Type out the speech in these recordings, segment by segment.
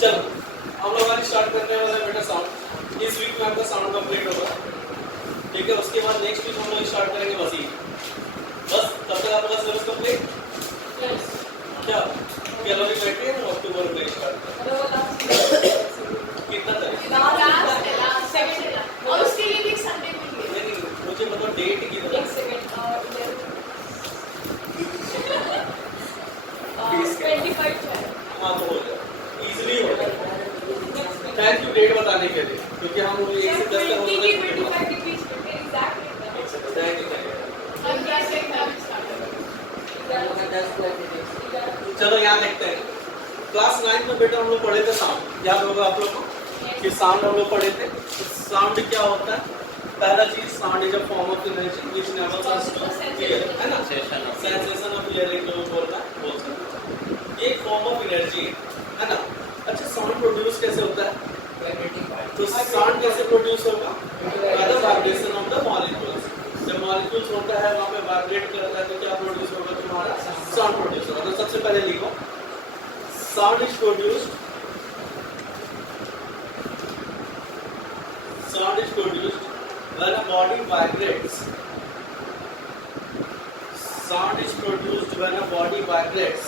चलो हम लोग आज स्टार्ट करने वाले हैं बेटा साउंड। इस वीक में आपका साउंड कंप्लीट होगा, ठीक है। उसके बाद नेक्स्ट वीक हम लोग स्टार्ट करेंगे वसीम। बस तब तक आपका सिलेबस कंप्लीट क्या चलो भी बैठे हैं अक्टूबर में स्टार्ट कितना तारीख और उसके लिए भी संडे को ही है। नहीं मुझे बताओ डेट कितना एक सेकंड 25 है। हाँ तो हो जाए इजीली हो जाए। थैंक यू डेट बताने के लिए, क्योंकि हम लोग 1 से 10 तक 20 की 25 के बीच में एग्जैक्टली थैंक यू। चलो यहाँ देखते हैं। क्लास 9 में बेटा हम लोग पढ़े थे साउंड, याद होगा आप लोग को कि साउंड हम लोग पढ़े थे। साउंड क्या होता है? पहला चीज sound is a form of energy which never comes to hear, है ना? सेंसेशन ऑफ हियरिंग जो बोलना बोल सकते हैं, ये एक फॉर्म ऑफ एनर्जी है ना। अच्छा साउंड प्रोड्यूस कैसे होता है? तो साउंड कैसे प्रोड्यूस होगा? By the vibration of the molecules. जब मॉलिक्यूल्स होता है वहां पे वाइब्रेट करता है तो क्या प्रोड्यूस होगा? तुम्हारा साउंड प्रोड्यूस होगा। तो सबसे पहले लिखो sound is produced when a body vibrates. Sound is produced when a body vibrates,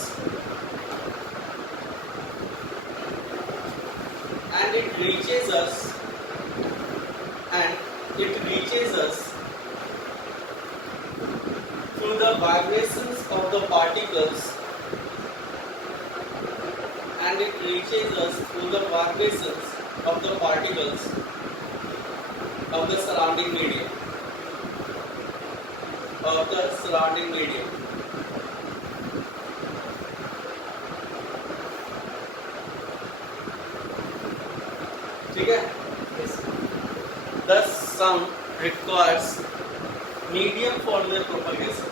and it reaches us through the vibrations of the particles, of the surrounding medium. ठीक है? Thus sound requires medium for their propagation.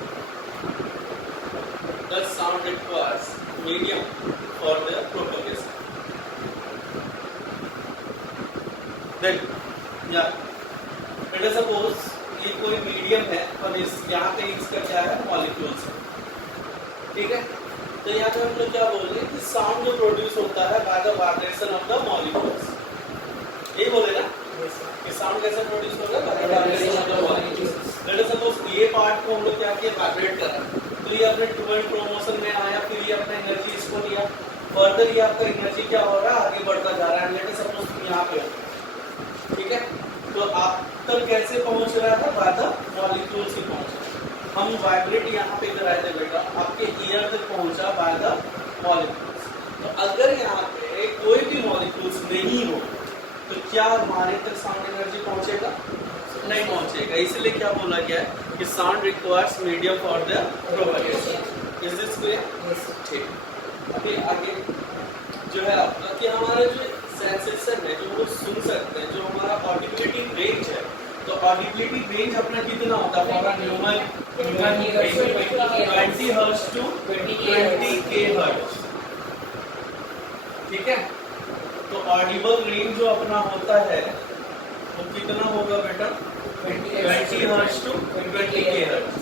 Then, yeah. Let us suppose ये कोई medium है और इस यहाँ पे इसका क्या है? मॉलिक्यूल्स है, ठीक है। तो यहाँ पे हम लोग क्या बोल रहे हैं कि साउंड जो प्रोड्यूस होता है by the vibration of the molecules. ये बोले ना कि साउंड कैसे प्रोड्यूस होगा? By the vibration of the molecules. Let us suppose ये पार्ट को हम लोग क्या किया? वाइब्रेट करा, तो ये अपने टू एंड प्रोमोशन में आया, फिर ये अपना एनर्जी इसको लिया, फर्दर ये आपका एनर्जी क्या हो रहा है? आगे बढ़ता जा रहा है। लेट अस सपोज यहाँ पे, ठीक है। तो आप तक कैसे पहुंच रहा है? बाय द मॉलिक्यूल्स ही पहुंच रहा है। हम वाइब्रेट यहाँ पे कराए थे बेटा, आपके ईयर तक पहुंचा बाय द मॉलिक्यूल्स। तो अगर यहाँ पे कोई भी मॉलिक्यूल्स नहीं हो तो क्या हमारे तक साउंड एनर्जी पहुंचेगा? नहीं पहुंचेगा। इसलिए क्या बोला गया है कि sound requires medium for the propagation. Is this clear? ठीक। अभी आगे जो है आपका कि हमारे जो सेंसेशन है जो वो सुन सकते हैं, जो हमारा ऑडिबिलिटी रेंज है, तो ऑडिबिलिटी रेंज अपना कितना होता है? फॉर ह्यूमन 20 हर्ट्ज टू 20 के हर्ट्ज, ठीक है। तो ऑडिबल रेंज जो अपना होता है वो कितना होगा बेटा? 20 हर्ट्ज टू 20 के हर्ट्ज।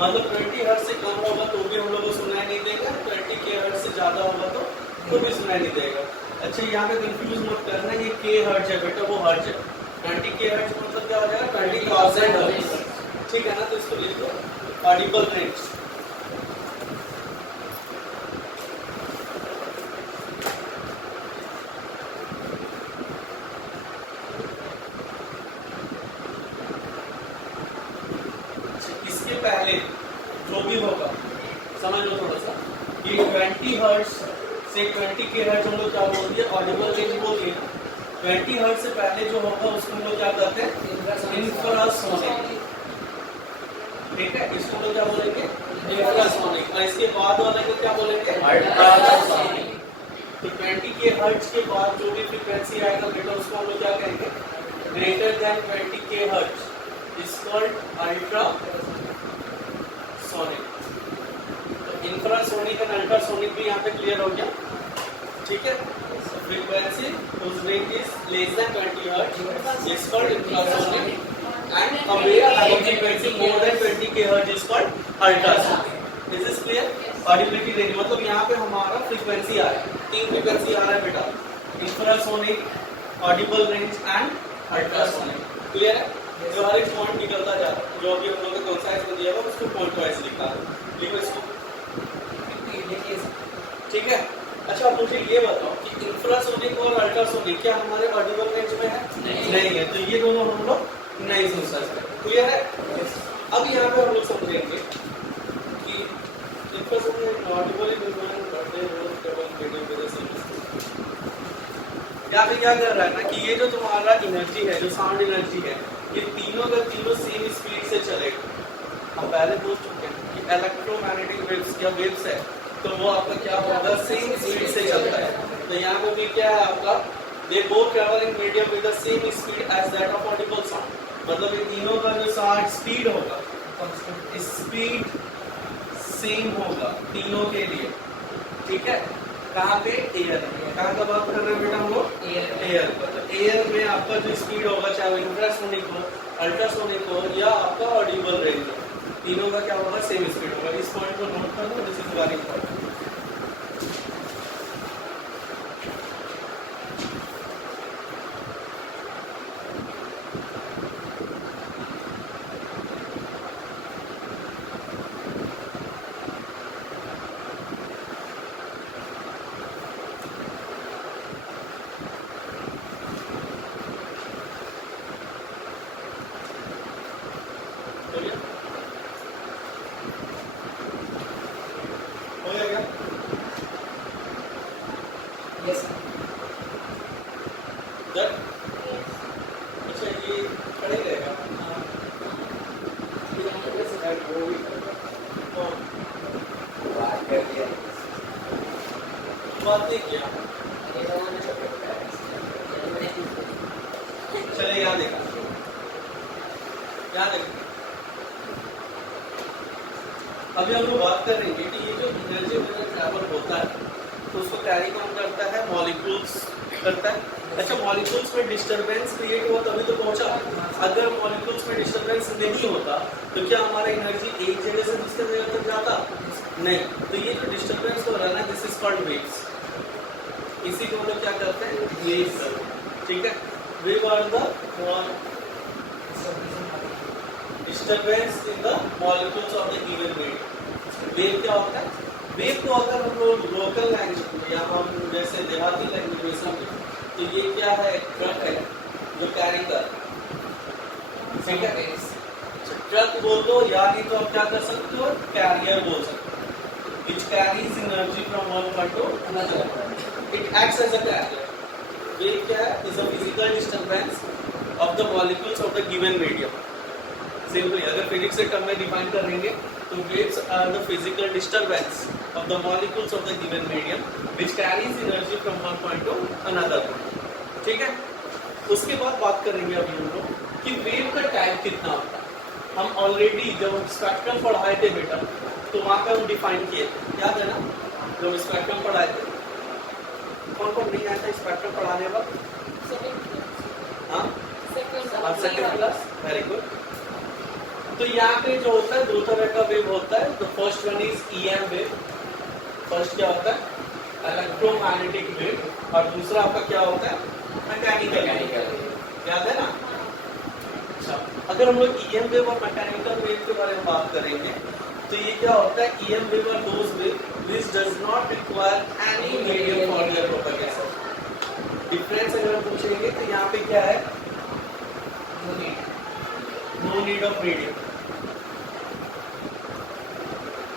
मतलब 20 हर्ट्ज से कम होगा तो भी हम लोग को सुनाई नहीं देगा, 20 के हर्ट्ज से ज्यादा होगा तो भी सुनाई नहीं देगा। अच्छा यहाँ पे कंफ्यूज मत करना, ये के हर्ट्ज है बेटा, वो हर्ट्ज है। 20 के हर्ट्ज मतलब क्या हो जाएगा? 20,000 हर्ट्ज, ठीक है ना। तो इसको लिख दो ऑडिबल रेंज। इसके पहले जो भी होगा समझ लो थोड़ा सा, ये 20 हर्ट्ज से 20 के हर्ट्ज हम लोग क्या बोल दिए? ऑडिबल रेंज बोल दिए। 20 हर्ट्ज से पहले जो होगा उसको हम लोग क्या कहते हैं? इंफ्रासोनिक, ठीक है। इसको हम लोग क्या बोलेंगे? इंफ्रासोनिक। और इसके बाद वाले को क्या बोलेंगे? अल्ट्रासोनिक। तो 20 के हर्ट्ज के बाद जो भी फ्रीक्वेंसी आएगा बेटा उसको हम लोग क्या कहेंगे? ग्रेटर देन 20 के hertz is called ultrasonic. Infrasonic and ultrasonic भी यहाँ पे क्लियर हो गया, ठीक है। Frequency whose range is less than 20 hertz is called infrasonic, and a very high frequency more than 20 kHz is called ultrasonic. Is this clear? Audibility range मतलब यहाँ पे हमारा फ्रीक्वेंसी आ रहा है, 3 फ्रीक्वेंसी आ रहा है बेटा। Infrasonic, Audible range and ultrasonic. Clear है? जो हर एक पॉइंट निकलता जा रहा है, जो अभी हम लोग ने कंसाइज में दिया हुआ उसको पॉइंट वाइज लिखा है। लिखो इसको, ठीक है। अच्छा अब मुझे ये बताओ कि इंफ्रासोनिक और अल्ट्रासोनिक क्या हमारे ऑडिबल रेंज में है? नहीं है, तो ये दोनों हम लोग नहीं सुन सकते। क्लियर है? अब यहाँ पे हम लोग समझेंगे कि इंफ्रासोनिक ऑडिबल यहाँ पे क्या कर रहा है ना कि ये जो तुम्हारा एनर्जी है, जो साउंड एनर्जी है, ये तीनों का तीनों सेम स्पीड से चलेगा। हम पहले बोल चुके हैं कि इलेक्ट्रोमैग्नेटिक वेव्स या वेव्स है तो वो आपका क्या होगा, सेम स्पीड से चलता है। तो यहाँ पे भी क्या है आपका, they both travel in medium with the same speed as that of audible sound. मतलब ये तीनों का जो साउंड स्पीड होगा, स्पीड सेम होगा तीनों के लिए। ठीक है? कहाँ पे? एयर में। कहाँ का बात कर रहे हैं बेटा हम लोग? एयर पर। तो एयर में आपका जो स्पीड होगा, चाहे वो इंफ्रासोनिक हो, अल्ट्रासोनिक हो या आपका ऑडिबल रेंज हो, तीनों का क्या होगा, सेम स्पीड होगा। इस पॉइंट को नोट कर लो, दिस इज वेरी इंपॉर्टेंट। हो गया क्या? Yes. Done? अच्छा ये खड़े रहेगा। कौन? बात नहीं किया। चले यहाँ देखा, यहाँ देखा। अभी हम लोग बात कर रहे हैं कि ये जो एनर्जी में ट्रैवल होता है तो उसको कैरी कौन करता है? मॉलिक्यूल्स करता है। अच्छा, मॉलिक्यूल्स में डिस्टरबेंस क्रिएट हुआ तभी तो पहुंचा। अगर मॉलिक्यूल्स में डिस्टरबेंस नहीं होता तो क्या हमारा एनर्जी एक जगह से दूसरी जगह तक जाता? नहीं। तो ये जो डिस्टरबेंस हो रहा है ना, दिस इज कॉल्ड वेव्स। इसी को हम लोग क्या करते हैं? वेव्स। ठीक है? Wave are the disturbance in the molecules of the given medium. Wave क्या होता है? वेव को अगर हम लोग लोकल लैंग्वेज में या हम जैसे देहाती लैंग्वेज में समझें तो ये क्या है? ट्रक है जो कैरी कर। ठीक है? ट्रक बोल दो या नहीं तो आप क्या कर सकते हो? कैरियर बोल सकते हो। Which carries energy from one point to another. It acts as a carrier. Wave क्या है? Is a physical disturbance of the molecules of the given medium. Simply, अगर फिजिक्स से टर्म में डिफाइन करेंगे तो waves are the physical disturbance of the molecules of the given medium which carries energy from one point to another point. ठीक है? उसके बाद बात करेंगे अभी हम लोग कि वेव का टाइम कितना होता है। हम ऑलरेडी जब स्पेक्ट्रम पढ़ाए थे बेटा तो वहाँ पे हम डिफाइन किए थे, याद है ना? जब स्पेक्ट्रम पढ़ाए थे, कौन कौन नहीं आया था स्पेक्ट्रम पढ़ाने वक्त? हाँ, सेकंड क्लास। Very good. तो यहाँ पे जो होता है दो तरह का वेव होता है। तो first one is EM wave. First क्या होता है? Electromagnetic wave. और दूसरा आपका क्या होता है? मैकेनिकल। याद है ना? अच्छा, अगर हम लोग ईएम वेव और मैकेनिकल वेव के बारे में बात करेंगे तो ये क्या होता है? EM wave are those wave which does not require any medium for their propagation. Difference अगर पूछेंगे तो यहाँ पे क्या है? No need of medium.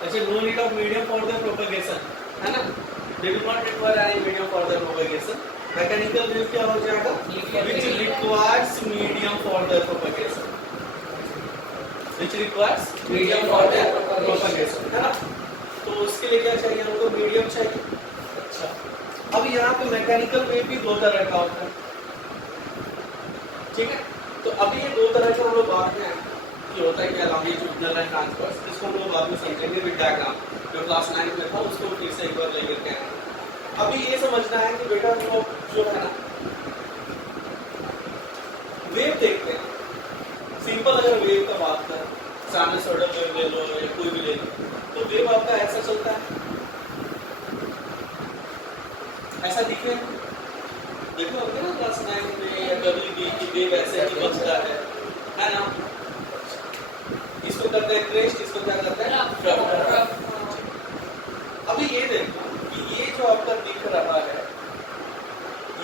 अच्छा, no need of medium for their propagation, है ना? They do not require any medium for their propagation. Mechanical wave क्या हो जाएगा? Which requires medium for their propagation. Which requires medium for their propagation, है ना? तो उसके लिए क्या चाहिए हमको? मीडियम चाहिए। अच्छा, अब यहाँ पे मैकेनिकल वेव भी दो तरह का होता है। ठीक है? तो अभी ये दो तरह का हम लोग बात में कि होता है क्या? Longitudinal and transverse. इसको हम लोग बाद में समझेंगे विद डायग्राम। जो क्लास 9 में था उसको फिर से एक बार लेकर के आए। अभी ये समझना है कि बेटा हम लोग जो है ना वेव देखते हैं। सिंपल अगर वेव का बात करें, साइनसॉइडल वेव ले लो या कोई भी ले लो, तो वेव आपका ऐसा चलता है, ऐसा दिखे, होता है क्रेस्ट, इसको क्या कहते हैं? ट्रफ। अभी ये देखो कि ये जो आपका दिख रहा है,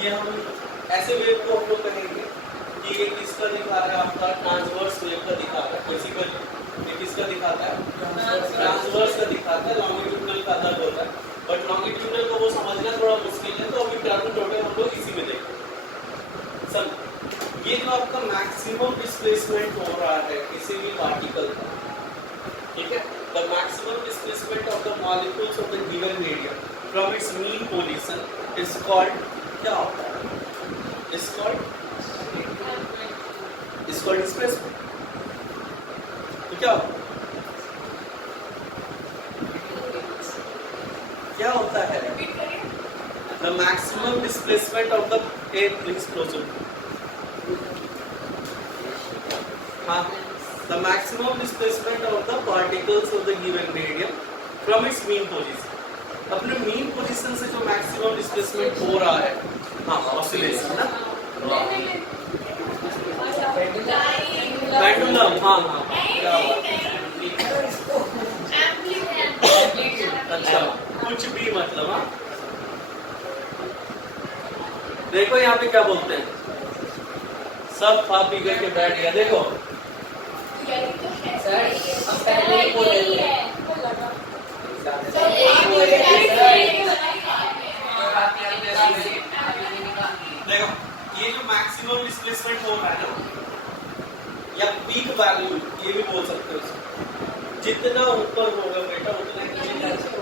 ये हम ऐसे वेव को हम लोग कहेंगे कि ये किसका दिखा रहा है? आपका ट्रांसवर्स वेव का दिखा रहा है। बेसिकली ये किसका दिखाता है? ट्रांसवर्स का दिखाता है। लॉन्गिट्यूडनल का अलग होता है, बट लॉन्गिट्यूडनल को वो समझना थोड़ा मुश्किल है, तो अभी टर्म टोटल हम लोग इसी में देखेंगे। सब ये जो आपका मैक्सिमम डिस्प्लेसमेंट हो रहा है किसी भी पार्टिकल का, ठीक है, the maximum displacement of the molecules of the given medium from its mean position is called, क्या होता है? Is called displacement. तो क्या होता है? The maximum displacement of the explosion, हाँ, the maximum displacement of the particles of the given medium from its mean position. अपने mean position से जो मैक्सिमम डिस्प्लेसमेंट हो रहा है, हाँ, ऑसिलेशन ना, पेंडुलम, हाँ हाँ, क्या अच्छा, कुछ भी मतलब, हाँ। देखो यहाँ पे क्या बोलते हैं, सब खा पी करके बैठ गया। देखो सर, हम पहले ही बोले थे। देखो ये जो मैक्सिमम डिस्प्लेसमेंट हो रहा है ना, या पीक वैल्यू ये भी बोल सकते हो उसको, जितना ऊपर होगा बेटा उतना नीचे,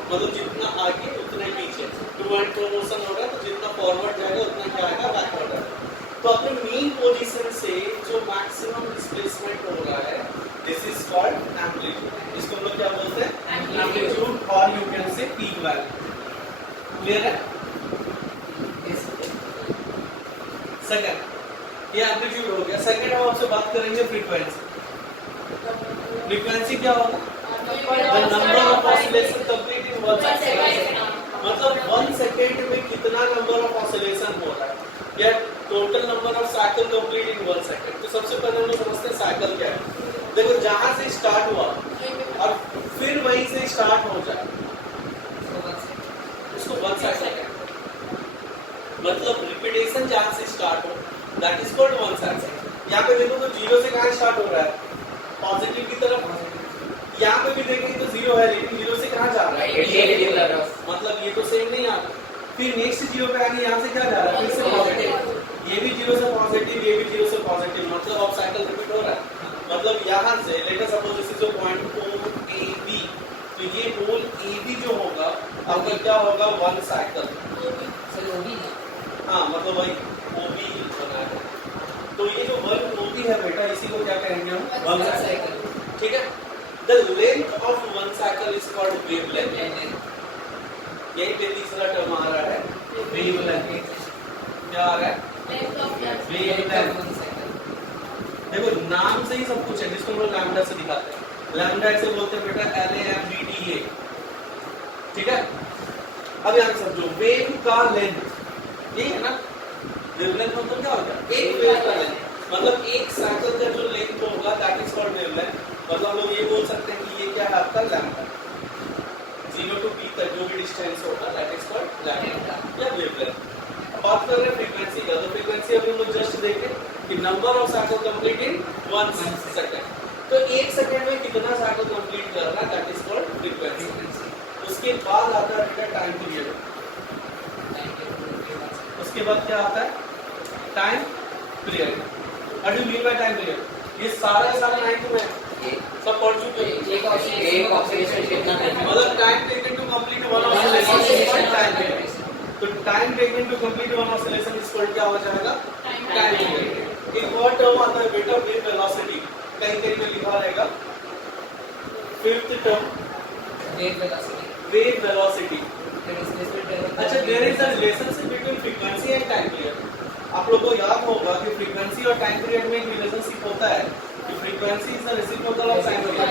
मतलब जितना आगे उतना पीछे। टू एंड प्रमोशन होगा तो जितना फॉरवर्ड जाएगा उतना क्या आएगा? बैकवर्ड आएगा। तो अपने मीन पोजीशन से जो मैक्सिमम डिस्प्लेसमेंट हो रहा है, दिस इज कॉल्ड एम्पलीट्यूड। इसको हम लोग क्या बोलते हैं? एम्पलीट्यूड, और you can say peak value. Clear है? सेकंड, ये एम्पलीट्यूड हो गया। सेकंड हम आपसे बात करेंगे फ्रीक्वेंसी। फ्रीक्वेंसी क्या होगा? The number of oscillation complete in 1 second, मतलब 1 सेकंड में कितना नंबर ऑफ ऑसिलेशन हो रहा है, या total number of cycle complete in 1 second. तो सबसे पहले हम लोग समझते हैं साइकिल क्या है। देखो जहां से स्टार्ट हुआ और फिर वहीं से स्टार्ट हो जाए, उसको 1 साइकिल कहते हैं। मतलब रिपीटेशन जहां से स्टार्ट हो, दैट इज कॉल्ड 1 साइकिल। यहाँ पे देखो तो 0 से कहाँ स्टार्ट हो रहा है? पॉजिटिव की तरफ। यहाँ पे भी देखेंगे तो 0 है, लेकिन 0 से कहाँ जा रहा है? मतलब ये तो सेम नहीं आता। फिर नेक्स्ट 0 पे आगे यहाँ से क्या जा रहा है? फिर से पॉजिटिव। ये भी 0 से पॉजिटिव, ये भी 0 से पॉजिटिव, मतलब अब साइकिल रिपीट हो रहा है। मतलब यहाँ से let us suppose this is a point O A B, तो ये होल A B जो होगा आपका क्या होगा? 1 साइकिल। हाँ, मतलब वही OB बना है। तो ये जो 1 OB है बेटा, इसी को क्या कहेंगे हम? 1 साइकिल। ठीक है। The length of 1 cycle is called wavelength. यही पे तीसरा टर्म आ रहा है, wavelength। क्या आ रहा है? wavelength। देखो नाम से ही सब कुछ है, जिसको हम लोग लैम्डा से दिखाते हैं। लैम्डा से बोलते हैं बेटा LAMDA। ठीक है। अब यहाँ समझो, वेव का लेंथ, यही है ना? वेवलेंथ मतलब क्या होगा? एक वेव का लेंथ, मतलब एक साइकिल का जो लेंथ होगा दैट इज कॉल्ड वेवलेंथ। मतलब लोग ये बोल सकते हैं कि ये क्या है आपका लैम्डा। 0 to B तक जो भी डिस्टेंस होगा दैट इज कॉल्ड लैम्डा या वेवलेंथ। बात कर रहे हैं फ्रीक्वेंसी का, तो फ्रीक्वेंसी अभी हम लोग जस्ट देखें कि number of cycle complete in 1 second. तो 1 सेकंड में कितना साइकिल कंप्लीट कर रहा है दैट इज कॉल्ड फ्रीक्वेंसी। उसके बाद आता है टाइम पीरियड। उसके बाद क्या आता है? Time period. What do you mean by time period? ये सारा 9th में सब पढ़ चुके हैं। एक ऑसिलेशन कितना टाइम, मतलब time taken to complete 1 oscillation time period. तो time taken to complete 1 oscillation is called क्या हो जाएगा? Time period. एक और टर्म आता है बेटा, वेव वेलोसिटी। कहीं कहीं में लिखा रहेगा 5th टर्म, वेव वेलोसिटी। अच्छा, there is a relationship between frequency and time period. आप लोगों को याद होगा कि फ्रीक्वेंसी और टाइम पीरियड में एक रिलेशनशिप होता है कि frequency is the reciprocal of time period.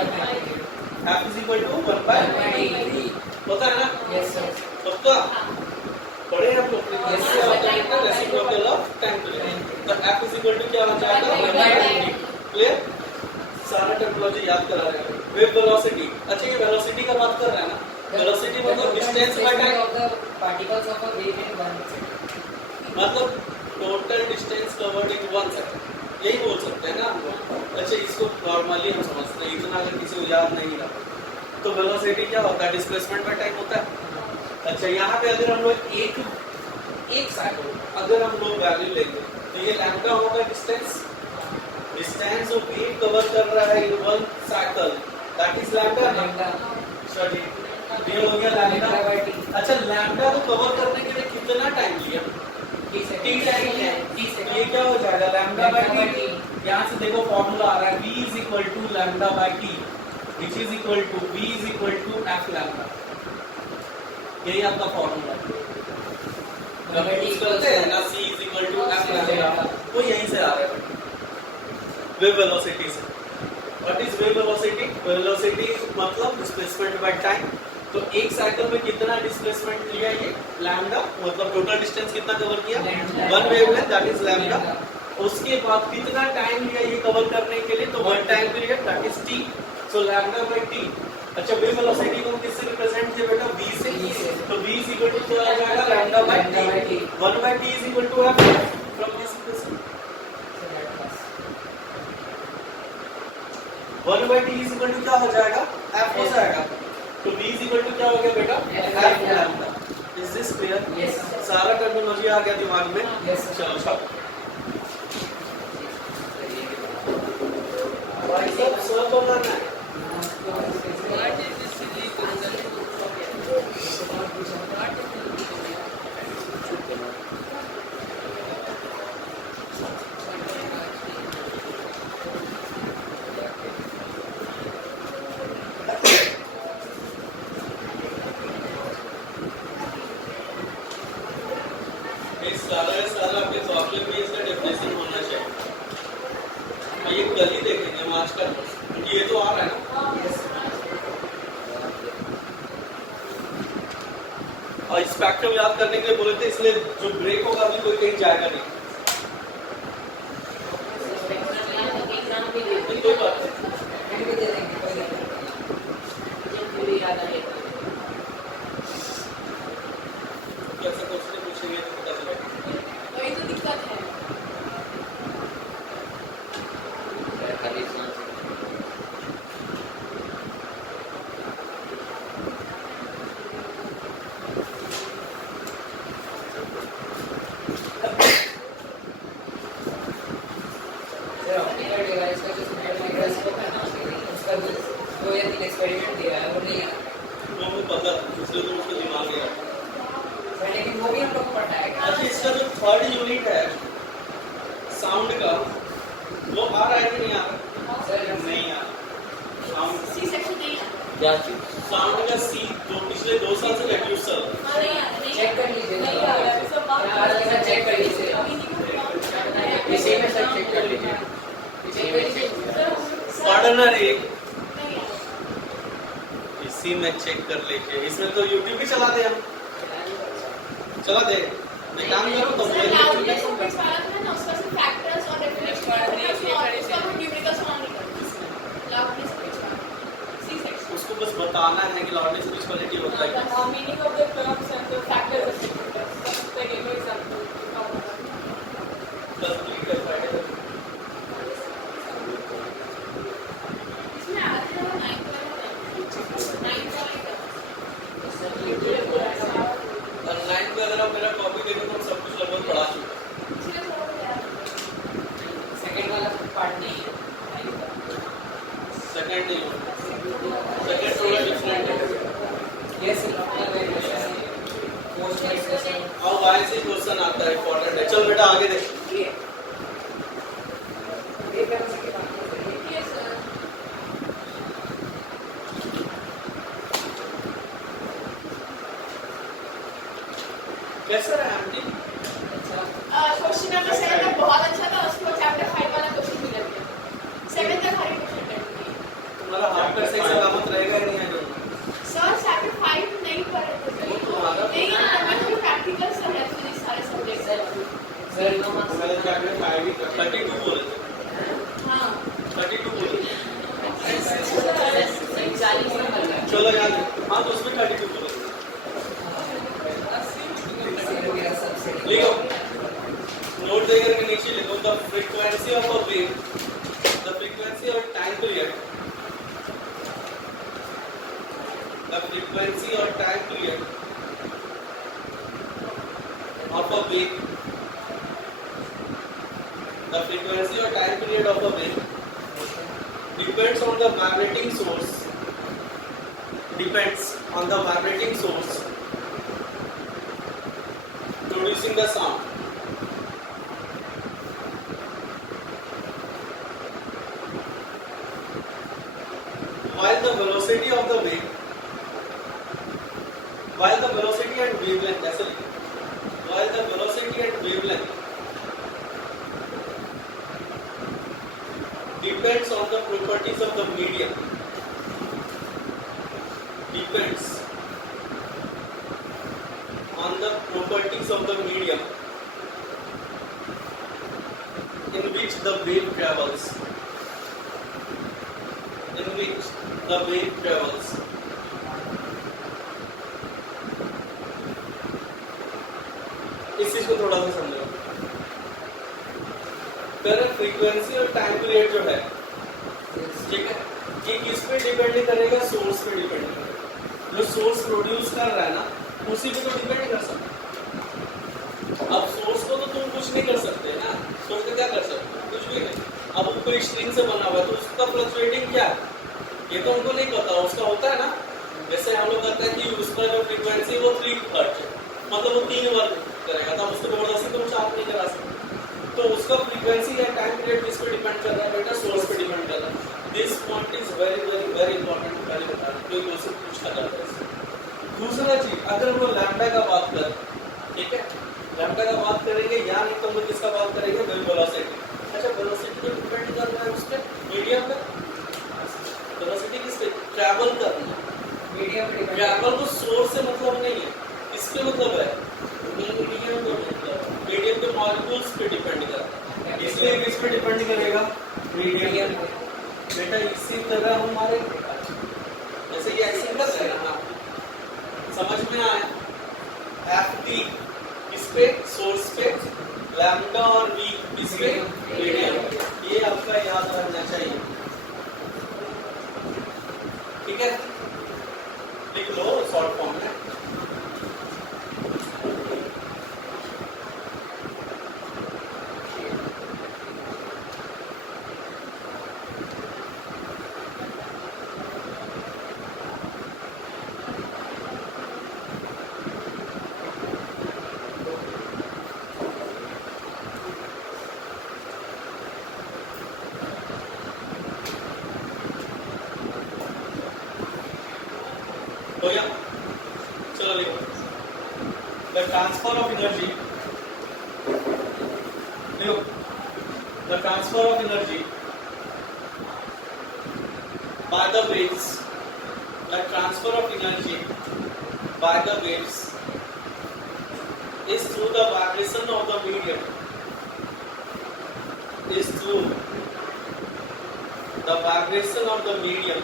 f is equal to 1/3 होता है ना? Yes sir. पक्का पढ़े हम लोग? फ्रीक्वेंसी होता है रेसिप्रोकल ऑफ टाइम पीरियड। तो f इज इक्वल टू क्या हो जाएगा? 1/3। क्लियर? सारा टर्मिनोलॉजी याद करा रहे हैं। Wave velocity. अच्छा ये वेलोसिटी का बात कर रहा है ना, वेलोसिटी मतलब distance by time, of the particles of a wave in 1 second. मतलब total distance covered in 1 second, यही बोल सकते हैं ना हम लोग। अच्छा इसको नॉर्मली हम समझते हैं, इतना अगर किसी को याद नहीं रहा तो वेलोसिटी क्या होता है, डिस्प्लेसमेंट बाय टाइम होता है। अच्छा यहाँ पे अगर हम लोग एक सेकंड अगर हम लोग वैल्यू लेंगे तो ये लैम्डा होगा distance, distance of wave cover कर रहा है इन 1 cycle, that is lambda. Lambda. Sorry ये हो गया लैम्डा बाय टी। अच्छा लैम्डा को कवर करने के लिए कितना टाइम लिया, टी टाइम है, ये क्या हो जाएगा लैम्डा बाय टी। यहाँ से देखो फॉर्मूला आ रहा है v is equal to lambda by T which is equal to v is equal to F lambda, यही आपका फॉर्मूला है। जब यूज करते हैं ना c is equal to F lambda, वो यहीं से आ रहा है वेव वेलोसिटी से। What is wave velocity, velocity मतलब डिस्प्लेसमेंट बाय टाइम। तो एक साइकिल में कितना डिस्प्लेसमेंट लिया ये लैम्डा, मतलब टोटल डिस्टेंस कितना कवर किया, one wavelength that is lambda. उसके बाद कितना टाइम लिया ये कवर करने के लिए, तो one time period that is T, so lambda by T. अच्छा वेव वेलोसिटी को किससे रिप्रेजेंट किया बेटा, v से, तो v इज इक्वल टू क्या आ जाएगा lambda by T, 1 by t is equal to f from this equation. 1 by t is equal to क्या हो जाएगा, f हो जाएगा। तो v इज इक्वल टू क्या हो गया बेटा, f lambda. Is this clear? Yes. सारा टर्मिनोलॉजी आ गया दिमाग में? Yes. चलो चलो भाई सब बनाना है। सारा आपके प्रॉब्लम में इसका डेफिनेशन होना चाहिए। ये कल ही देखेंगे हम आज का, क्योंकि ये तो आ रहा है ना। और स्पेक्ट्रम याद करने के लिए बोले थे, इसलिए जो ब्रेक होगा अभी कोई कहीं जाएगा नहीं। कोई बात नहीं, कैसे क्वेश्चन पूछेंगे तो पता चलेगा। वही तो दिक्कत है। एक्सपेरिमेंट दिया है वो नहीं है, वो मुझे पता था, इसलिए तो उसको दिमाग में रखा। लेकिन वो भी हम लोग को पढ़ना है। अच्छा इसका जो थर्ड यूनिट है साउंड का, वो आ रहा है कि नहीं आ रहा? सर नहीं आ रहा साउंड, सी सेक्शन नहीं है। क्या चीज? साउंड का सी जो पिछले 2 साल से रेड्यूस चल रहा है। हाँ, नहीं आ रहा, नहीं चेक कर लीजिए। नहीं आ रहा है, सब बात आज के साथ चेक कर लीजिए। अभी नहीं करना है। इसी में सब चेक कर लीजिए। चेक कर लीजिए। पढ़ना रे, नहीं आ रहा। इसी में चेक कर लीजिए। इसमें तो यूट्यूब भी चला दे, हम चला दे, मैं काम करूँ तो सर, बोल लाउडनेस ऊपर से वाला था ना, उसका सिर्फ फैक्टर्स और डेफिनेशन और उसका वो न्यूमेरिकल सॉल्व नहीं करना। लाउडनेस ऊपर वाला सी सेक्शन। उसको बस बताना है कि लाउडनेस स्पीच क्वालिटी होता है क्या। Meaning of the terms and the factors like give me example. Complete कर पाएंगे इसमें आते हैं 9 ऑनलाइन पे अगर आप मेरा कॉपी देखो तो सब कुछ लगभग पढ़ा चुके सेकंड वाला पार्ट नहीं है। सेकंड थोड़ा डिफरेंट है। यस पोस्ट एक्सप्रेशन और वाई से क्वेश्चन आता है, इंपॉर्टेंट है। चल बेटा आगे देख। कैसा रहा आंटी? क्वेश्चन नंबर 7 का बहुत अच्छा था, उसके बाद चैप्टर 5 वाला क्वेश्चन भी लग गया। 7 तक हर क्वेश्चन अटेंड किए। तुम्हारा हार्ड का सही सलामत रहेगा ही नहीं है। सर चैप्टर 5 नहीं पढ़े थे। वो तुम्हारा नहीं मैं तो प्रैक्टिकल्स कर रहे थे सारे सब्जेक्ट सर मैंने चैप्टर 5 ही 32 बोले थे। हां 32 बोले थे। हाँ तो उसमें 32 बोलो सबसे लिखो नोट दे करके नीचे लिखो the frequency of a wave the frequency और टाइम पीरियड द फ्रीक्वेंसी और time period of a wave the frequency और time period of a wave depends on the vibrating source producing the sound. While the velocity and wavelength depends on the properties of the medium. Depends on the properties of the medium in which the wave travels. इस चीज को थोड़ा सा समझो। Current frequency और time period जो है, ठीक है, ये किस पे डिपेंड करेगा? सोर्स पे डिपेंड करेगा। जो सोर्स प्रोड्यूस कर रहा है ना, उसी पे तो डिपेंड कर सकते। अब सोर्स को तो तुम कुछ नहीं कर सकते ना, सोर्स का क्या कर सकते? कुछ भी नहीं। अब कोई स्ट्रिंग से बना हुआ है तो उसका फ्लक्चुएटिंग क्या है ये तो हमको नहीं पता। उसका होता है ना, जैसे हम लोग कहते हैं कि उसका जो फ्रीक्वेंसी वो 3 हर्ट्ज है, मतलब वो 3 वर्ग करेगा, तो उसको जबरदस्ती तुम चार्ज नहीं करा सकते। तो उसका फ्रीक्वेंसी या टाइम पीरियड किस पे डिपेंड कर रहा है बेटा? सोर्स पे डिपेंड कर रहा है। This point is very very very important, पहले बता दें कोई क्वेश्चन पूछा जाता है। दूसरा चीज, अगर हम लोग लैम्डा का बात करें, ठीक है, लैम्डा का बात करेंगे या नहीं तो हम लोग किसका बात करेंगे? वेलोसिटी। अच्छा, वेलोसिटी पे डिपेंड कर रहा है उस पे, मीडियम पे। वेलोसिटी किस पे? ट्रैवल करना, मीडियम पे ट्रैवल को सोर्स से मतलब नहीं है, इसके मतलब है मीडियम के मॉलिक्यूल्स पे डिपेंड करता है, इसलिए किस पे डिपेंड करेगा? मीडियम पे। बेटा इसी तरह हमारे जैसे ये ऐसे कर रहे हैं ना, समझ में आया? Ft किस पे? सोर्स पे। लैम्डा और v किस पे? मीडियम। ये आपका याद रहना चाहिए, ठीक है? लिख लो शॉर्ट फॉर्म में। हो गया? चलो देखो, द ट्रांसफर ऑफ एनर्जी, देखो the transfer of energy by the waves, the transfer of energy by the waves is through the vibration of the medium, is through the vibration of the medium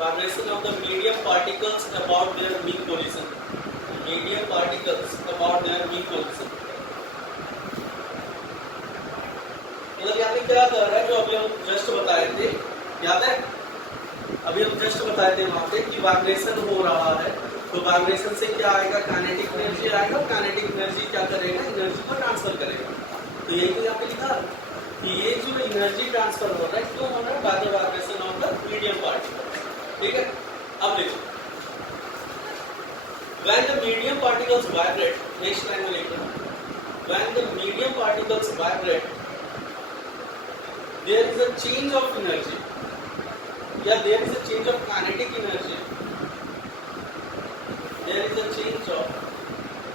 vibration of the medium particles about their mean position. Medium particles about their mean position. मतलब यहाँ पे क्या कर रहा है? जो अभी हम जस्ट बताए थे, याद है? अभी हम जस्ट बताए थे वहां पे कि वाइब्रेशन हो रहा है, तो वाइब्रेशन से क्या आएगा? काइनेटिक एनर्जी आएगा। काइनेटिक एनर्जी क्या करेगा? एनर्जी को ट्रांसफर करेगा। तो यही तो यहाँ पे लिखा है कि ये जो एनर्जी ट्रांसफर हो रहा है क्यों हो रहा है? By the vibration of the medium particle, ठीक है? अब देखो, when the medium particles vibrate, next line में लिखना, when the medium particles vibrate, there is a change of energy, yeah, there is a change of kinetic energy, there is a change of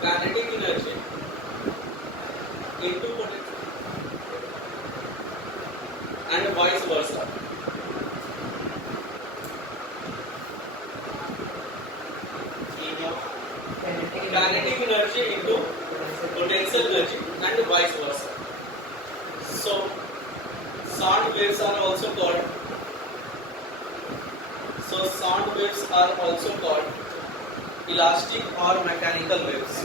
kinetic energy into potential and vice versa. Kinetic energy into potential energy and vice versa. So sound waves are also called elastic or mechanical waves.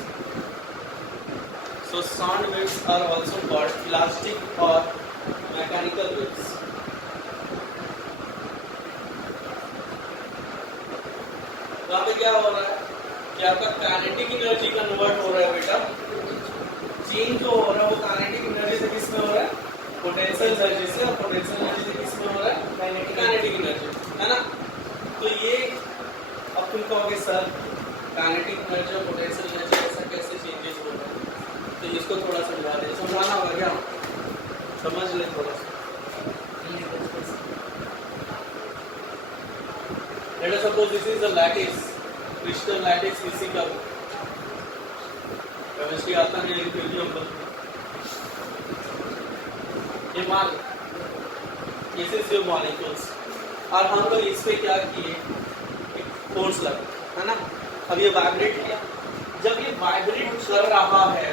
So sound waves are also called elastic or mechanical waves. वहाँ पे क्या हो रहा है कि आपका kinetic energy convert हो रहा है बेटा, चेंज जो हो रहा है वो काइनेटिक एनर्जी से किस में हो रहा है, पोटेंशियल एनर्जी से, और पोटेंशियल एनर्जी से किस में हो रहा है, काइनेटिक एनर्जी, है ना। तो ये अब तुम कहोगे सर काइनेटिक एनर्जी और पोटेंशियल एनर्जी ऐसा कैसे चेंजेस हो रहा है, तो इसको थोड़ा समझा दे, समझाना होगा क्या, समझ ले थोड़ा सा। Let us suppose this is a lattice, crystal lattice किसी का केमिस्ट्री आता नहीं लेकिन फिर भी हम ये मान this is your molecules, और हम लोग इस पे क्या किए, फोर्स लगा, है ना। अब ये वाइब्रेट किया, जब ये वाइब्रेट कर रहा है,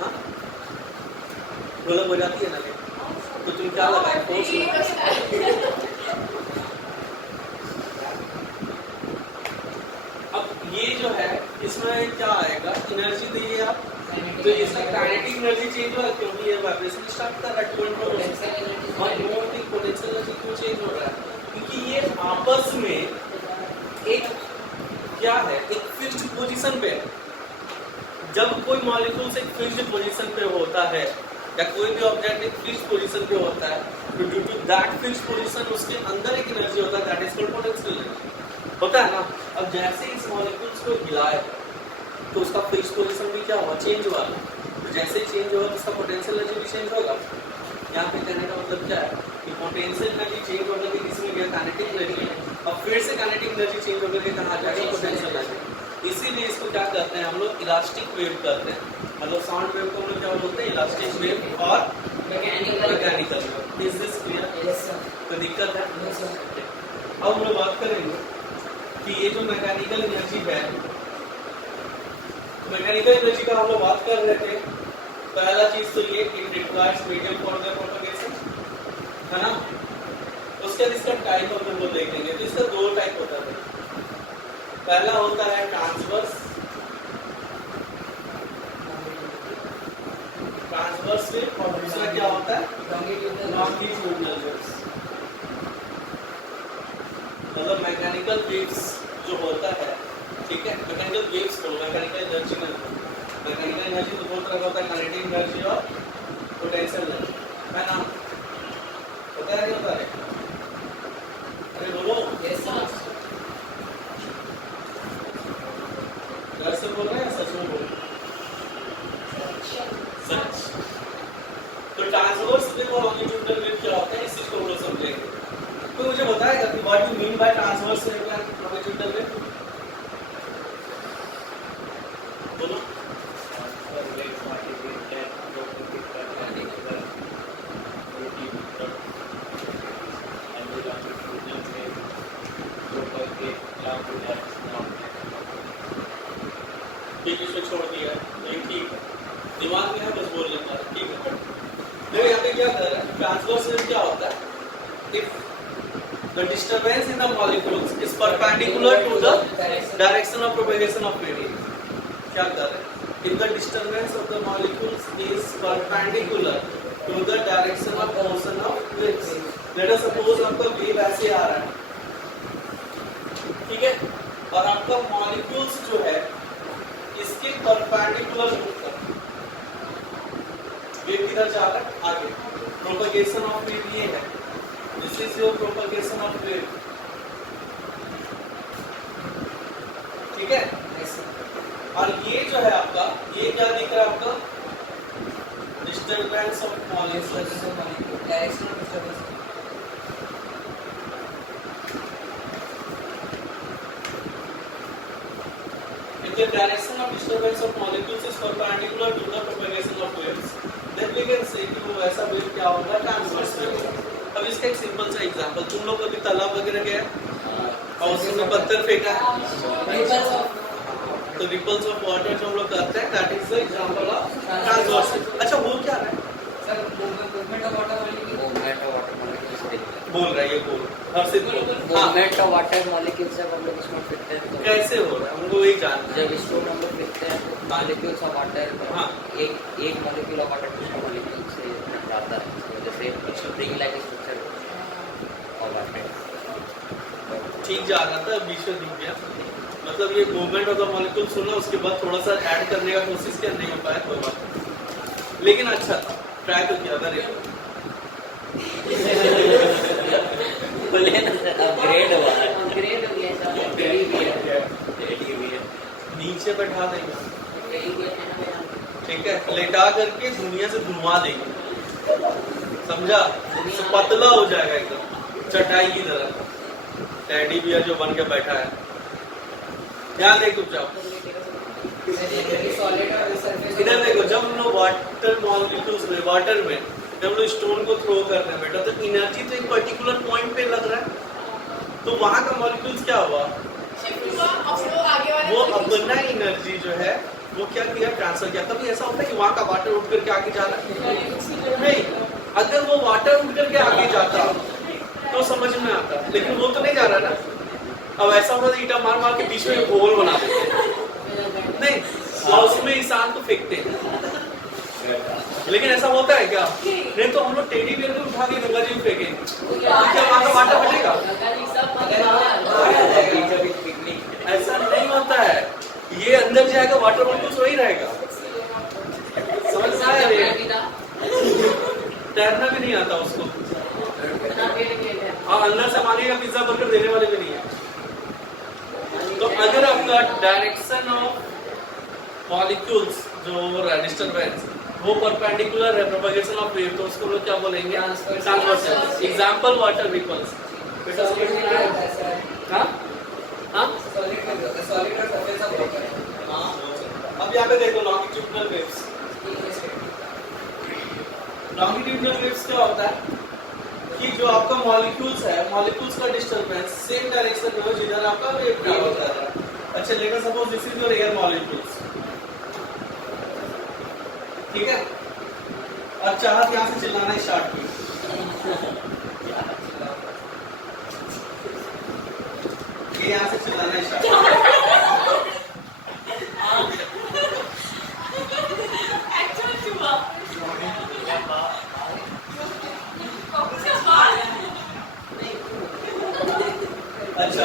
हाँ ढोलक हो जाती है ना ये, तो तुम क्या लगाए, फोर्स लगाए। ये जो है इसमें क्या आएगा, एनर्जी दी आप, तो इसका काइनेटिक एनर्जी चेंज हुआ क्योंकि ये वाइब्रेशन स्टार्ट कर रहा है, पोटेंशियल एनर्जी क्यों चेंज हो रहा है, क्योंकि ये आपस में एक क्या है, एक फिक्स्ड पोजीशन पे है। जब कोई मॉलिक्यूल्स एक फिक्स्ड पोजीशन पे होता है या कोई भी ऑब्जेक्ट एक फिक्स्ड पोजीशन पे होता है, तो due to that fixed position उसके अंदर एक एनर्जी होता है, that is called potential energy, होता है ना। अब जैसे इस मॉलिक्यूल्स को हिलाए तो उसका फिक्स्ड पोजीशन भी क्या हुआ, चेंज हुआ, तो जैसे चेंज होगा तो उसका पोटेंशियल एनर्जी भी चेंज होगा। यहाँ पे कहने का मतलब क्या है कि पोटेंशियल एनर्जी चेंज होकर के किसमें गया, काइनेटिक एनर्जी, अब फिर से काइनेटिक एनर्जी चेंज होकर के कहाँ जाएगा, पोटेंशियल एनर्जी। इसीलिए इसको क्या कहते हैं हम लोग, इलास्टिक वेव कहते हैं, मतलब साउंड वेव को हम लोग क्या बोलते हैं, इलास्टिक वेव और mechanical wave. Is this clear, कोई दिक्कत है? अब हम लोग बात करेंगे कि ये जो मैकेनिकल एनर्जी है, मैकेनिकल एनर्जी का हम लोग बात कर रहे थे, पहला चीज तो ये it requires medium for the propagation, है ना। उसके बाद इसका टाइप हम लोग देखेंगे, तो इसका दो टाइप होता है, पहला होता है ट्रांसवर्स वेव, और दूसरा क्या होता है, लॉन्गिट्यूडिनल वेव्स। मतलब मैकेनिकल वेव्स जो होता है, ठीक है, मैकेनिकल वेव्स को मैकेनिकल एनर्जी में, मैकेनिकल एनर्जी तो बहुत तरह का होता है, काइनेटिक एनर्जी और पोटेंशियल एनर्जी, है ना। होता है नहीं होता है, अरे बोलो, घर से बोल रहे हैं, सच में बोल, सच। तो ट्रांसवर्स वेव और लॉन्गिट्यूडिनल वेव क्या होते हैं, इस चीज को हम लोग समझेंगे। तो मुझे बताएगा कि what you mean by transverse wave and longitudinal wave, बोलो। ठीक है, इसको छोड़ दिया, नहीं ठीक है, दिमाग में है बस बोल लेता है, ठीक है। देखो यहाँ पे क्या कर रहा है, ट्रांसवर्स वेव क्या होता है, if the disturbance in the molecules is perpendicular to the direction of propagation of wave, क्या कर रहे हैं, if the disturbance of the molecules is perpendicular to the direction of motion of waves, let us suppose आपका wave ऐसे आ रहा है, ठीक है, और आपका मॉलिक्यूल्स जो है इसके परपेंडिकुलर होकर वेव किधर जा रहा है, आगे, प्रोपगेशन ऑफ वेव ये है, this is your propagation of wave, ठीक है। और ये जो है आपका, ये क्या दिख रहा है आपका, disturbance of molecules, direction of disturbance. If the direction of disturbance of molecules is perpendicular to the propagation of waves, then we can say कि वो ऐसा वेव क्या होगा, ट्रांसवर्स वेव। अब इसका एक सिंपल सा एग्जांपल, तुम लोग कभी तालाब वगैरह गए और उसमें पत्थर फेंका, तो रिपल्स ऑफ वाटर जो हम लोग करते हैं, that is the example of transverse wave. अच्छा वो क्या है सर बोल रहा है ये बोल हर्षित बोल। हाँ मूवमेंट ऑफ वाटर मॉलिक्यूल्स जब हम लोग इसमें फेंकते हैं तो कैसे हो रहा है हमको वही जानना है। जब इसको हम लोग फेंकते हैं तो मॉलिक्यूल्स ऑफ वाटर हाँ। एक मॉलिक्यूल ऑफ वाटर दूसरे मॉलिक्यूल से जाता है, इस वजह से spring like structure of water. ठीक जा रहा था बीच में रुक गया। मतलब ये मूवमेंट ऑफ द मॉलिक्यूल सुना, उसके बाद थोड़ा सा ऐड करने का कोशिश किया, नहीं हो पाया, कोई बात नहीं, लेकिन अच्छा था, ट्राई तो किया था। बोले ना अपग्रेड हुआ है, अपग्रेड हो गया सब, टेडी बियर नीचे बैठा देंगे, ठीक है, लेटा करके दुनिया से घुमा देंगे, समझा? तो पतला हो जाएगा एकदम चटाई की तरह, टेडी बियर जो बन के बैठा है। ध्यान दे चुपचाप, इधर देखो, जब हम लोग वाटर मॉलिक्यूल्स में, वाटर में जब हम लोग स्टोन को थ्रो कर रहे हैं बेटा, तो एनर्जी तो एक पर्टिकुलर पॉइंट पे लग रहा है, तो वहां का मॉलिक्यूल्स क्या हुआ, शिफ्ट हुआ और फ्लो आगे वाले वो अपना एनर्जी जो है वो क्या किया, ट्रांसफर किया। कभी ऐसा होता है कि वहां का वाटर उठ करके आगे जा रहा है? नहीं, अगर वो वाटर उठ करके आगे जाता तो समझ में आता, लेकिन वो तो नहीं जा रहा ना। अब ऐसा होता है ईटा मार मार के बीच में होल बना देते हैं, नहीं, और उसमें इंसान को फेंकते हैं, लेकिन ऐसा होता है क्या? नहीं तो हम लोग टेडी बियर को उठा के गंगा जी में फेंके, क्या वहां का वाटर बनेगा? ऐसा नहीं होता है, ये अंदर जाएगा, वाटर मॉलिक्यूल्स वही रहेगा, समझ में आया? तैरना भी नहीं आता उसको, हाँ, अंदर से मांगेगा पिज्जा बर्गर, देने वाले भी नहीं है। तो अगर आपका डायरेक्शन ऑफ मॉलिक्यूल्स जो डिस्टर्बेंस वो परपेंडिकुलर है प्रोपगेशन ऑफ वेव, तो उसको लोग क्या बोलेंगे? ट्रांसवर्सल। Example water ripples. बेटा हाँ हाँ, अब यहाँ पे देखो लॉन्गिट्यूडिनल वेव्स। लॉन्गिट्यूडिनल वेव्स क्या होता है कि जो आपका मॉलिक्यूल्स है, मॉलिक्यूल्स का डिस्टर्बेंस सेम डायरेक्शन में हो जिधर आपका वेव ट्रैवल कर रहा है। अच्छा, let us suppose this is your air molecules, ठीक है? अब चाहत यहाँ से चिल्लाना स्टार्ट की, ये यहाँ से चिल्लाना स्टार्ट, एक्चुअली चुहा अच्छा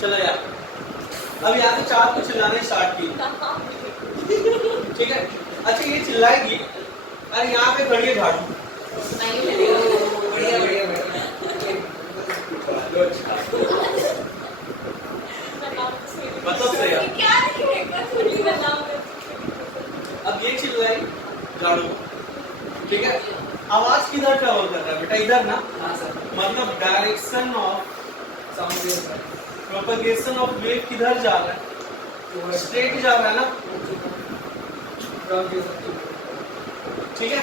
चलो यार, अब यहाँ से चाहत को चिल्लाना स्टार्ट की, ठीक है? अच्छा, ये चिल्लाएगी और यहाँ पे खड़ी है झाड़ू, मतलब सही है। क्या लिखेगा थोड़ी बनाओ। अब ये चिल्लाई झाड़ू, ठीक है? आवाज किधर ट्रेवल कर रहा है बेटा? इधर ना, मतलब direction of propagation of wave किधर जा रहा है? स्ट्रेट जा रहा है ना, ठीक है?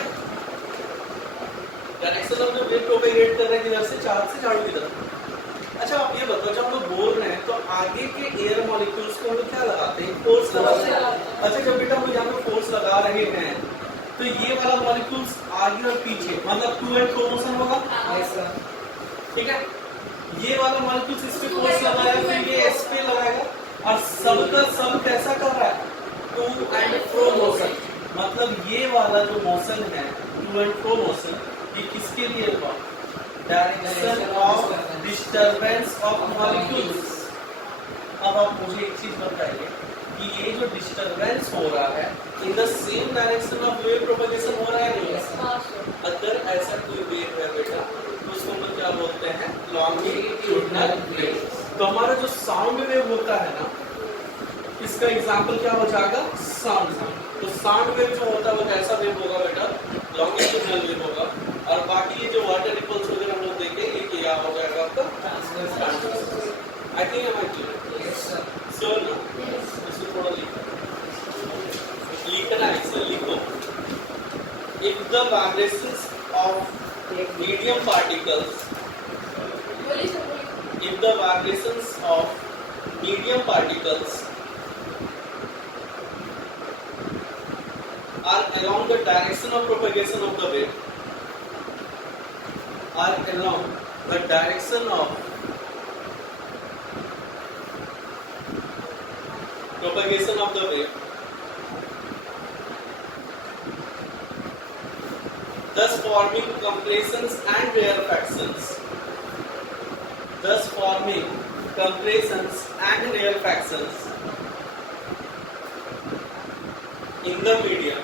Direction of the wave propagate कर रहा है किधर से? चार्ज से झाड़ू की तरफ। अच्छा, आप ये बताओ, जब हम लोग बोल रहे हैं तो आगे के एयर मॉलिक्यूल्स को हम लोग क्या लगाते हैं? फोर्स लगाते हैं। अच्छा, जब बेटा हम लोग यहाँ पे फोर्स लगा रहे हैं तो ये वाला मॉलिक्यूल्स आगे और पीछे, मतलब टू एंड फ्रो मोशन होगा, ठीक है? ये वाला मॉलिक्यूल्स इस पे फोर्स लगाया, फिर ये इस पे लगाएगा, और सबका सब कैसा कर रहा है? To and fro motion. मतलब ये वाला जो मोशन है, टू एंड फ्रो मोशन, ये किसके लिए हुआ? Direction of disturbance of molecules. अब आप मुझे एक चीज बताइए कि ये जो डिस्टर्बेंस हो रहा है, in the same direction of wave propagation हो रहा है नहीं? अगर ऐसा कोई वेव है बेटा, तो उसको हम लोग क्या बोलते हैं? Longitudinal wave. तो हमारा जो साउंड वेव होता है ना, इसका एग्जांपल क्या हो जाएगा? साउंड। तो साउंड वेव जो होता है वो कैसा वेव होगा बेटा? लॉन्गिट्यूडिनल वेव होगा। और बाकी ये जो वाटर रिपल्स वगैरह हम लोग देखेंगे, ये क्या हो जाएगा आपका? Transversal. I think I am sure ना? इसको थोड़ा लिखना है, इसे लिखो। If the vibrations of medium particles, if the vibrations of medium particles are along the direction of propagation of the wave, are along the direction of propagation of the wave, thus forming compressions and rarefactions. Thus forming compressions and rarefactions in the medium.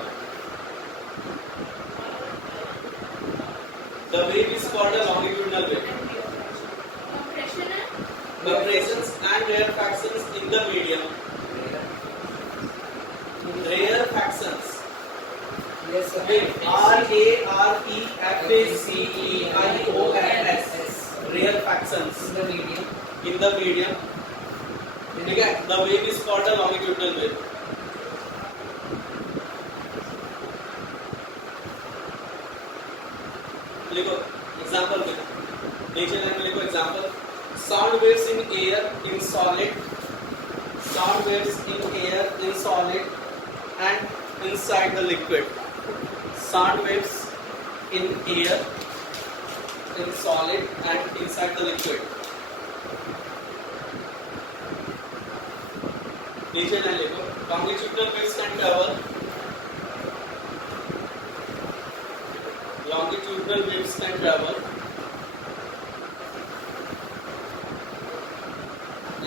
The wave is called a longitudinal wave. Compression and Compressions and rarefactions in the medium. Rarefactions. Yes, sir. RAREFACTIONS. Rarefactions In the medium. in the medium. ठीक है? The wave is called a longitudinal wave. लिखो example लिखो नीचे line में लिखो example sound waves in air in solid sound waves in air in solid and inside the liquid. Sound waves in air in solid and inside the liquid. नीचे line लिखो longitudinal waves can travel. Longitudinal waves can travel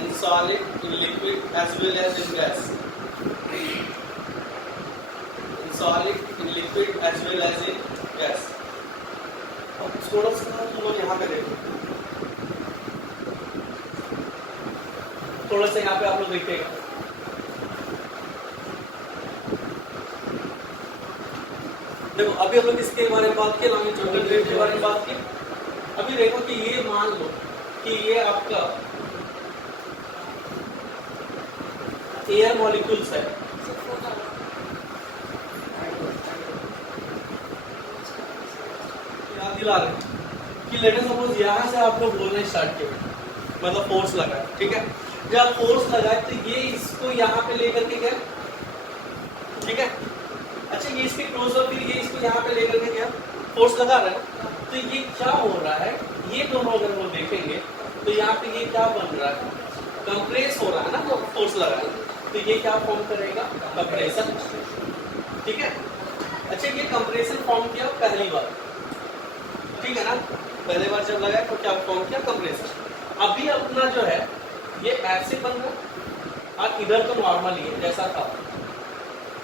in solid, in liquid as well as in gas. In solid, in liquid as well as in gas. अब थोड़ा सा तुम लोग यहाँ पे देखो, थोड़ा सा यहाँ पे आप लोग देखिएगा। देखो अभी हम लोग इसके बारे में बात की, लॉन्गिट्यूडिनल वेव के बारे में बात की। अभी देखो कि ये मान लो कि ये आपका एयर मॉलिक्यूल्स है। याद दिला रहे कि लेट अस सपोज यहाँ से आप लोग बोलना स्टार्ट किए, मतलब फोर्स लगाए, ठीक है? जब फोर्स लगाए तो ये इसको यहाँ पे लेकर के गया, ठीक है? अच्छा ये इसके क्लोज और फिर ये इसको यहाँ पे लेकर के गया, फोर्स लगा रहा है। तो ये क्या हो रहा है, ये दोनों अगर वो देखेंगे तो यहाँ पे ये क्या बन रहा है, कंप्रेस हो रहा है ना, तो फोर्स लगा है। तो ये क्या फॉर्म करेगा, कंप्रेशन, ठीक है? अच्छा ये कंप्रेशन फॉर्म किया पहली बार, ठीक है ना? पहली बार जब लगाया तो क्या फॉर्म किया, कंप्रेशन। अभी अपना जो है ये ऐसे बन रहा और इधर तो नॉर्मल ही है जैसा था,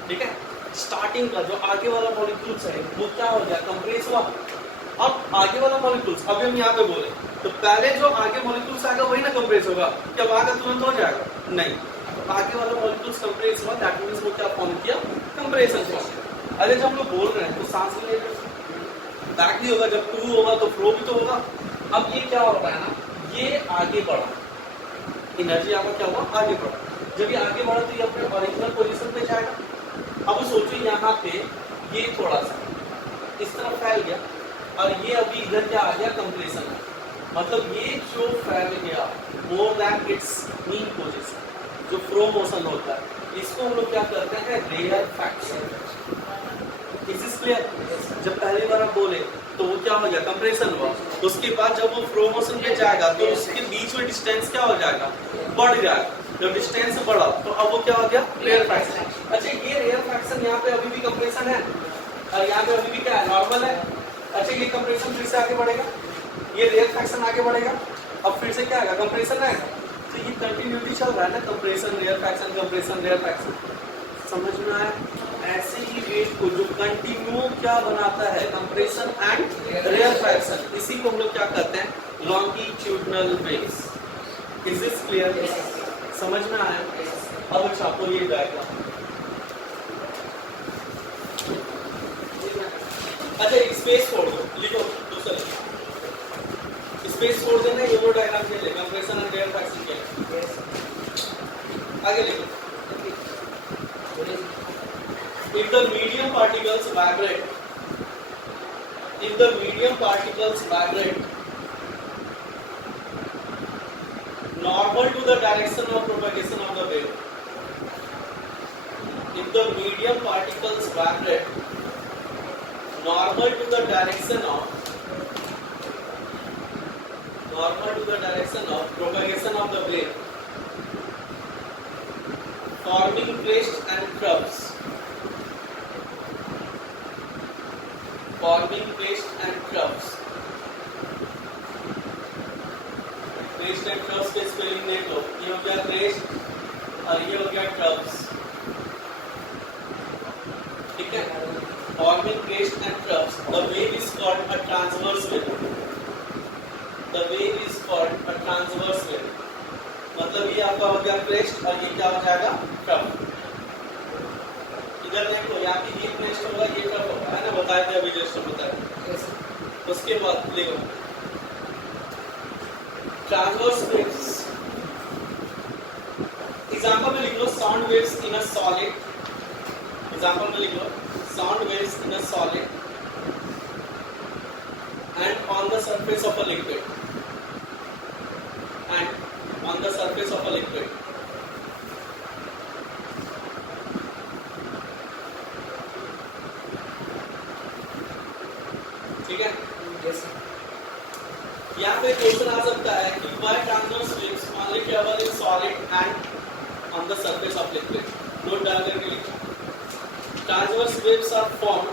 ठीक है? स्टार्टिंग का जो आगे वाला मॉलिक्यूल्स है वो क्या हो गया, कंप्रेस हुआ। अब आगे वाला मॉलिक्यूल्स अभी हम यहाँ पे बोले तो पहले जो आगे मॉलिक्यूल्स आएगा वही ना कंप्रेस होगा, क्या आगे तुरंत हो जाएगा, नहीं। आगे वाला मॉलिक्यूल्स कंप्रेस हुआ, दैट मींस वो क्या फॉर्म किया, कंप्रेशन फॉर्म। अरे जब हम लोग बोल रहे हैं तो सांस ले बैक भी होगा, जब टू होगा तो फ्लो भी तो होगा। अब ये क्या हो रहा है ना, ये आगे बढ़ा, एनर्जी आपका क्या हुआ, आगे बढ़ा। जब ये आगे बढ़ा तो ये अपने ओरिजिनल पोजीशन पे जाएगा। अब सोचो यहाँ पे ये थोड़ा सा इस तरफ फैल गया और ये अभी इधर क्या आ गया, कंप्रेशन है। मतलब ये जो फैल गया more than it's mean position, जो फ्लो मोशन होता है, इसको हम लोग क्या करते हैं, रेयरफैक्शन। Is this clear? जब पहली बार आप बोले तो वो क्या हो गया, कंप्रेशन हुआ। उसके बाद जब वो फ्लो मोशन पे जाएगा तो उसके बीच में डिस्टेंस क्या हो जाएगा, बढ़ जाएगा। जब डिस्टेंस बढ़ा तो अब वो क्या हो गया, रेयरफैक्शन। अच्छा ये रेयरफैक्शन यहाँ पे अभी भी कंप्रेशन है और यहाँ पे अभी भी क्या है, नॉर्मल है। अच्छा ये कंप्रेशन फिर से आगे बढ़ेगा, ये रेयरफैक्शन आगे बढ़ेगा, अब फिर से क्या आएगा, कंप्रेशन आएगा। तो ये कंटिन्यूटी चल रहा है ना, कंप्रेशन रेयरफैक्शन, कंप्रेशन रेयरफैक्शन। समझ में आया? ऐसे ही वेव को जो कंटिन्यू क्या बनाता है, कंप्रेशन एंड रेयरफैक्शन, इसी को हम लोग क्या कहते हैं, longitudinal waves. Is this clear? समझ में आया? अब छापो ये डायग्राम। अच्छा स्पेस छोड़ दो, लिखो दूसरा स्पेस छोड़ देना, ये लो डायग्राम के लिए कंप्रेशन एंड रेयरफैक्शन के लिए आगे लिखो। If the medium particles vibrate, normal to the direction of propagation of the wave. If the medium particles vibrate normal to the direction of normal to the direction of propagation of the wave, forming crests and troughs, forming crests and troughs. Crest and troughs के spelling देख लो, ये हो गया crest और ये हो गया troughs, ठीक है। Forming crest and troughs, the wave is called a transverse wave, the wave is called a transverse wave, मतलब ये आपका हो गया क्रेस्ट और ये क्या हो जाएगा ट्रफ। इधर देखो यहाँ की ये क्रेस्ट होगा ये ट्रफ होगा, है ना, बताए थे अभी जस्ट बताया। उसके बाद देखो ट्रांसवर्स वेव्स, एग्जांपल में लिख लो sound waves in a solid, example में लिख लो sound waves in a solid and on the surface of a liquid, and on the surface of a liquid. ठीक है, यहाँ पे क्वेश्चन आ सकता है कि why transverse waves only travel in solid and on the surface of liquid, note डाल करके लिखो। Transverse waves are formed